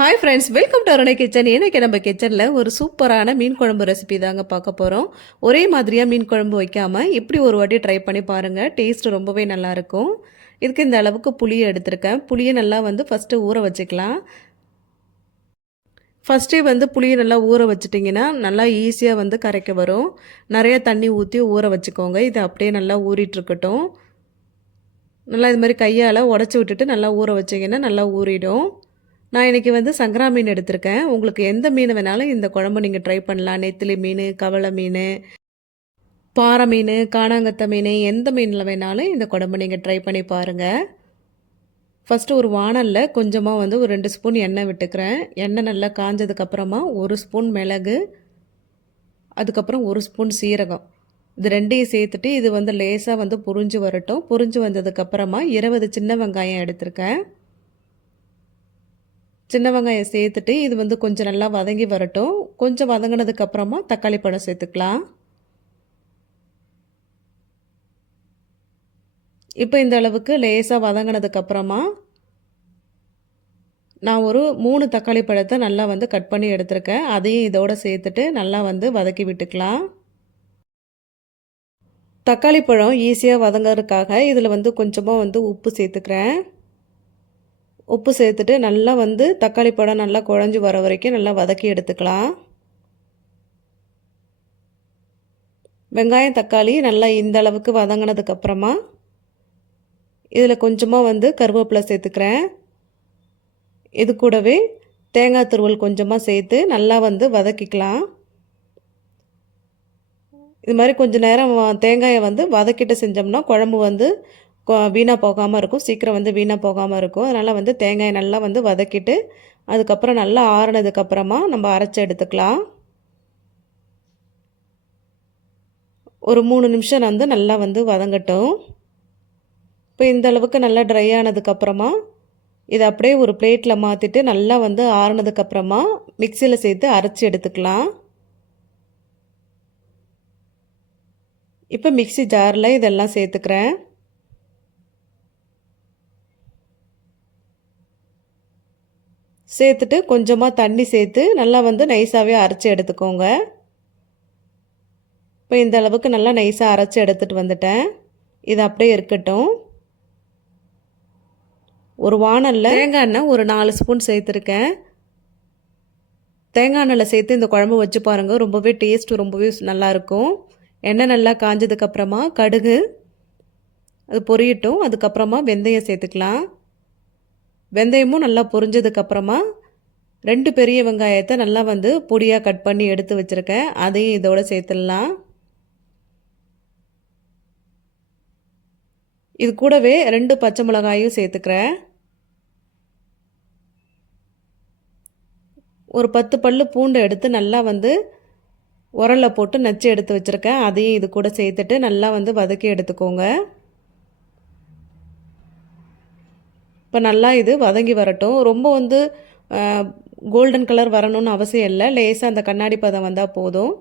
Hi friends welcome to Arunai kitchen இன்றைக்கி நம்ம கிச்சனில் ஒரு சூப்பரான மீன் குழம்பு ரெசிபி தாங்க பார்க்க போகிறோம் ஒரே மாதிரியாக மீன் குழம்பு வைக்காமல் இப்படி ஒரு வாட்டி ட்ரை பண்ணி பாருங்கள் டேஸ்ட் ரொம்பவே நல்லாயிருக்கும் இதுக்கு இந்த அளவுக்கு புளியை எடுத்திருக்கேன். புளியை நல்லா வந்து ஃபஸ்ட்டு ஊற வச்சுக்கலாம். ஃபஸ்ட்டே வந்து புளியை நல்லா ஊற வச்சிட்டிங்கன்னா நல்லா ஈஸியாக வந்து கரைக்க வரும். நிறைய தண்ணி ஊற்றி ஊற வச்சுக்கோங்க. இது அப்படியே நல்லா ஊறிட்டுருக்கட்டும் நல்லா இது மாதிரி கையால் உடச்சி விட்டுட்டு நல்லா ஊற வச்சிங்கன்னா நல்லா ஊறிடும். நான் இன்றைக்கி வந்து சங்கரா மீன் எடுத்திருக்கேன். உங்களுக்கு எந்த மீன் வேணாலும் இந்த குழம்பு நீங்கள் ட்ரை பண்ணலாம். நெத்திலி மீன் கவளை மீன் பாறை மீன் காணாங்கத்த மீன் எந்த மீனில் வேணாலும் இந்த குழம்பு நீங்கள் ட்ரை பண்ணி பாருங்கள் ஃபஸ்ட்டு ஒரு வானலில் கொஞ்சமாக வந்து ஒரு ரெண்டு ஸ்பூன் எண்ணெய் விட்டுக்கிறேன். எண்ணெய் நல்லா காஞ்சதுக்கப்புறமா ஒரு ஸ்பூன் மிளகு அதுக்கப்புறம் ஒரு ஸ்பூன் சீரகம். இது ரெண்டையும் சேர்த்துட்டு இது வந்து லேசாக வந்து புரிஞ்சு வரட்டும். புரிஞ்சு வந்ததுக்கப்புறமா இருபது சின்ன வெங்காயம் எடுத்திருக்கேன். சின்ன வெங்காயம் சேர்த்துட்டு இது வந்து கொஞ்சம் நல்லா வதங்கி வரட்டும். கொஞ்சம் வதங்கினதுக்கப்புறமா தக்காளி பழம் சேர்த்துக்கலாம். இப்போ இந்த அளவுக்கு லேசாக வதங்கினதுக்கப்புறமா நான் ஒரு மூணு தக்காளி பழத்தை நல்லா வந்து கட் பண்ணி எடுத்திருக்கேன். அதையும் இதோடு சேர்த்துட்டு நல்லா வந்து வதக்கி விட்டுக்கலாம். தக்காளி பழம் ஈஸியாக வதங்கிறதுக்காக இதில் வந்து கொஞ்சமாக வந்து உப்பு சேர்த்துக்கிறேன். உப்பு சேர்த்துட்டு நல்லா வந்து தக்காளி பழம் நல்லா குழஞ்சி வர வரைக்கும் நல்லா வதக்கி எடுத்துக்கலாம். வெங்காயம் தக்காளி நல்லா இந்த அளவுக்கு வதங்கினதுக்கப்புறமா இதில் கொஞ்சமாக வந்து கருவேப்பிலை சேர்த்துக்கிறேன். இது கூடவே தேங்காய் துருவல் கொஞ்சமாக சேர்த்து நல்லா வந்து வதக்கிக்கலாம். இது மாதிரி கொஞ்சம் நேரம் தேங்காயை வந்து வதக்கிட்டு செஞ்சோம்னா குழம்பு வந்து வீணாக போகாமல் இருக்கும். சீக்கிரம் வந்து வீணாக போகாமல் இருக்கும். அதனால் வந்து தேங்காயை நல்லா வந்து வதக்கிட்டு அதுக்கப்புறம் நல்லா ஆறுனதுக்கப்புறமா நம்ம அரைச்சி எடுத்துக்கலாம். ஒரு மூணு நிமிஷம் வந்து நல்லா வந்து வதங்கட்டும். இப்போ இந்த அளவுக்கு நல்லா ட்ரை ஆனதுக்கப்புறமா இதை அப்படியே ஒரு பிளேட்டில் மாற்றிட்டு நல்லா வந்து ஆறுனதுக்கப்புறமா மிக்சியில் சேர்த்து அரைச்சி எடுத்துக்கலாம். இப்போ மிக்சி ஜாரில் இதெல்லாம் சேர்த்துக்கிறேன். சேர்த்துட்டு கொஞ்சமாக தண்ணி சேர்த்து நல்லா வந்து நைஸாகவே அரைச்சி எடுத்துக்கோங்க. இப்போ இந்த அளவுக்கு நல்லா நைஸாக அரைச்சி எடுத்துகிட்டு வந்துட்டேன். இது அப்படியே இருக்கட்டும். ஒரு வானலில் தேங்காய் எண்ணெய் ஒரு நாலு ஸ்பூன் சேர்த்துருக்கேன். தேங்காய் எண்ணெயில் சேர்த்து இந்த குழம்பு வச்சு பாருங்கள் ரொம்பவே டேஸ்ட் ரொம்பவே நல்லாயிருக்கும் எண்ணெய் நல்லா காஞ்சதுக்கப்புறமா கடுகு அது பொரியட்டும். அதுக்கப்புறமா வெந்தயம் சேர்த்துக்கலாம். வெந்தயமும் நல்லா பொரிஞ்சதுக்கப்புறமா ரெண்டு பெரிய வெங்காயத்தை நல்லா வந்து பொடியாக கட் பண்ணி எடுத்து வச்சுருக்கேன். அதையும் இதோடு சேர்த்துடலாம். இது கூடவே ரெண்டு பச்சை மிளகாயும் சேர்த்துக்கிறேன். ஒரு பத்து பல்லு பூண்டு எடுத்து நல்லா வந்து உரலில் போட்டு நச்சு எடுத்து வச்சுருக்கேன். அதையும் இது கூட சேர்த்துட்டு நல்லா வந்து வதக்கி எடுத்துக்கோங்க. இப்போ நல்லா இது வதங்கி வரட்டும். ரொம்ப வந்து கோல்டன் கலர் வரணும்னு அவசியம் இல்லை. லேசாக அந்த கண்ணாடி பதம் வந்தால் போதும்.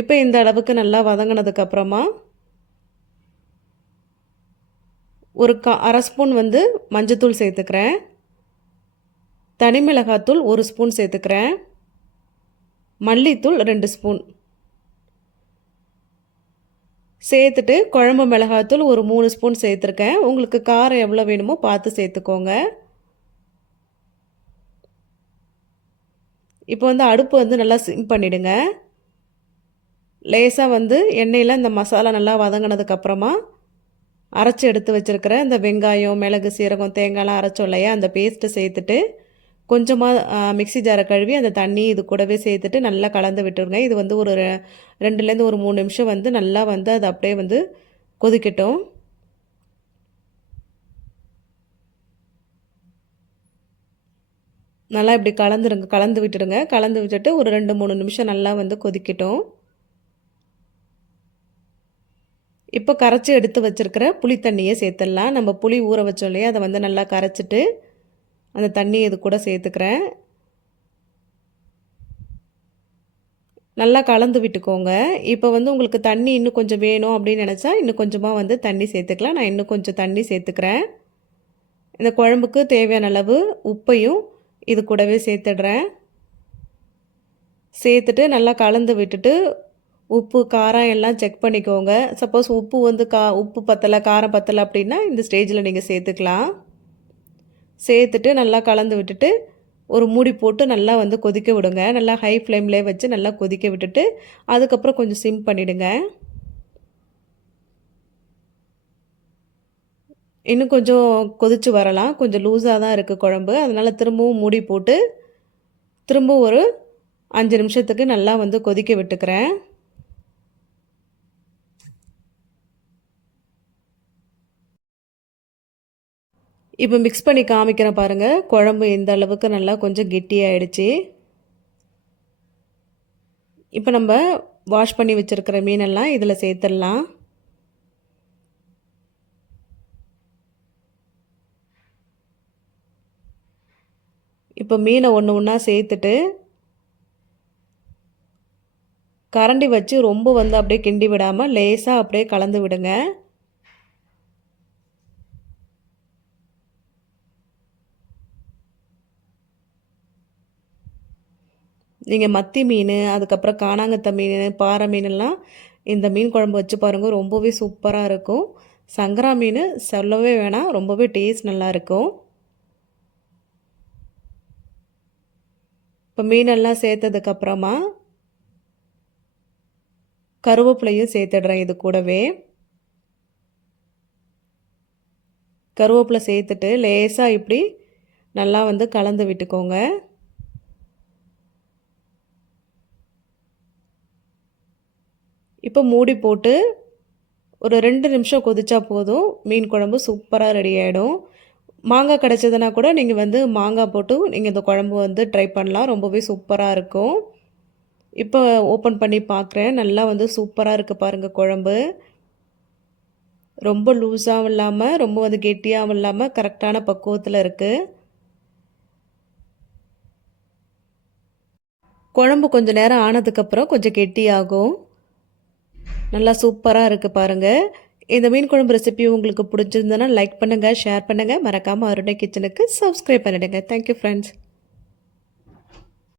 இப்போ இந்த அளவுக்கு நல்லா வதங்கினதுக்கப்புறமா ஒரு கா அரை ஸ்பூன் வந்து மஞ்சத்தூள் சேர்த்துக்கிறேன். தனி மிளகாத்தூள் ஒரு ஸ்பூன் சேர்த்துக்கிறேன். மல்லித்தூள் ரெண்டு ஸ்பூன். சேர்த்துட்டு குழம்பு மிளகாத்தூள் ஒரு மூணு ஸ்பூன் சேர்த்துருக்கேன். உங்களுக்கு காரம் எவ்வளோ வேணுமோ பார்த்து சேர்த்துக்கோங்க. இப்போ வந்து அடுப்பு வந்து நல்லா சிம் பண்ணிவிடுங்க லேசாக வந்து எண்ணெயில் இந்த மசாலா நல்லா வதங்கினதுக்கப்புறமா அரைச்சி எடுத்து வச்சுருக்கிற இந்த வெங்காயம் மிளகு சீரகம் தேங்காய்லாம் அரைச்சோம் இல்லையா? அந்த பேஸ்ட்டை சேர்த்துட்டு கொஞ்சமாக மிக்சி ஜாரை கழுவி அந்த தண்ணி இது கூடவே சேர்த்துட்டு நல்லா கலந்து விட்டுருங்க. இது வந்து ஒரு ரெண்டுலேருந்து ஒரு மூணு நிமிஷம் வந்து நல்லா வந்து அது அப்படியே வந்து கொதிக்கட்டும். நல்லா இப்படி கலந்துருங்க கலந்து விட்டுடுங்க. கலந்து விட்டுட்டு ஒரு ரெண்டு மூணு நிமிஷம் நல்லா வந்து கொதிக்கட்டும். இப்போ கரைச்சி எடுத்து வச்சுருக்கிற புளி தண்ணியை சேர்த்துடலாம். நம்ம புளி ஊற வச்சோம் இல்லையா அதை வந்து நல்லா கரைச்சிட்டு அந்த தண்ணி இது கூட சேர்த்துக்கிறேன். நல்லா கலந்து விட்டுக்கோங்க. இப்போ வந்து உங்களுக்கு தண்ணி இன்னும் கொஞ்சம் வேணும் அப்படின்னு நினச்சா இன்னும் கொஞ்சமாக வந்து தண்ணி சேர்த்துக்கலாம். நான் இன்னும் கொஞ்சம் தண்ணி சேர்த்துக்கிறேன். இந்த குழம்புக்கு தேவையான அளவு உப்பையும் இது கூடவே சேர்த்துடுறேன். சேர்த்துட்டு நல்லா கலந்து விட்டுட்டு உப்பு காரம் எல்லாம் செக் பண்ணிக்கோங்க. சப்போஸ் உப்பு வந்து கா உப்பு பத்தலை காரம் பத்தலை அப்படின்னா இந்த ஸ்டேஜில் நீங்கள் சேர்த்துக்கலாம். சேர்த்துட்டு நல்லா கலந்து விட்டுட்டு ஒரு மூடி போட்டு நல்லா வந்து கொதிக்க விடுங்க. நல்லா ஹை ஃப்ளேம்லேயே வச்சு நல்லா கொதிக்க விட்டுட்டு அதுக்கப்புறம் கொஞ்சம் சிம் பண்ணிவிடுங்க இன்னும் கொஞ்சம் கொதித்து வரலாம். கொஞ்சம் லூஸாக தான் இருக்குது குழம்பு. அதனால் திரும்பவும் மூடி போட்டு திரும்பவும் ஒரு அஞ்சு நிமிஷத்துக்கு நல்லா வந்து கொதிக்க விட்டுக்கிறேன். இப்போ மிக்ஸ் பண்ணி காமிக்கிறேன் பாருங்கள் குழம்பு இந்த அளவுக்கு நல்லா கொஞ்சம் கெட்டியாகிடுச்சு இப்போ நம்ம வாஷ் பண்ணி வச்சுருக்கிற மீனெல்லாம் இதில் சேர்த்துடலாம். இப்போ மீனை ஒன்று ஒன்றா சேர்த்துட்டு கரண்டி வச்சு ரொம்ப வந்து அப்படியே கிண்டி விடாமல் லேசாக அப்படியே கலந்து விடுங்க. நீங்கள் மத்தி மீன் அதுக்கப்புறம் காணாங்கத்த மீன் பாறை மீனெல்லாம் இந்த மீன் குழம்பு வச்சு பாருங்கள் ரொம்பவே சூப்பராக இருக்கும். சங்கரா மீன் சொல்லவே வேணாம் ரொம்பவே டேஸ்ட் நல்லாயிருக்கும் இப்போ மீனெல்லாம் சேர்த்ததுக்கப்புறமா கருவேப்பிலையும் சேர்த்துடுறேன் இது கூடவே. கருவேப்பிலை சேர்த்துட்டு லேசாக இப்படி நல்லா வந்து கலந்து விட்டுக்கோங்க. இப்போ மூடி போட்டு ஒரு ரெண்டு நிமிஷம் கொதிச்சா போதும். மீன் குழம்பு சூப்பராக ரெடி ஆகிடும் மாங்காய் கிடச்சதுன்னா கூட நீங்கள் வந்து மாங்காய் போட்டு நீங்கள் இந்த குழம்பு வந்து ட்ரை பண்ணலாம். ரொம்பவே சூப்பராக இருக்கும். இப்போ ஓப்பன் பண்ணி பார்க்குறேன் நல்லா வந்து சூப்பராக இருக்குது பாருங்கள் குழம்பு. ரொம்ப லூஸாகவும் இல்லாமல் ரொம்ப வந்து கெட்டியாகவும் இல்லாமல் கரெக்டான பக்குவத்தில் இருக்குது குழம்பு கொஞ்சம் நேரம் ஆனதுக்கப்புறம் கொஞ்சம் கெட்டியாகும். நல்லா சூப்பராக இருக்குது பாருங்கள் இந்த மீன் குழம்பு ரெசிபி உங்களுக்கு பிடிச்சிருந்தனா லைக் பண்ணுங்கள் ஷேர் பண்ணுங்கள் மறக்காமல் அருணை கிச்சனுக்கு சப்ஸ்கிரைப் பண்ணிவிடுங்க தேங்க்யூ ஃப்ரெண்ட்ஸ்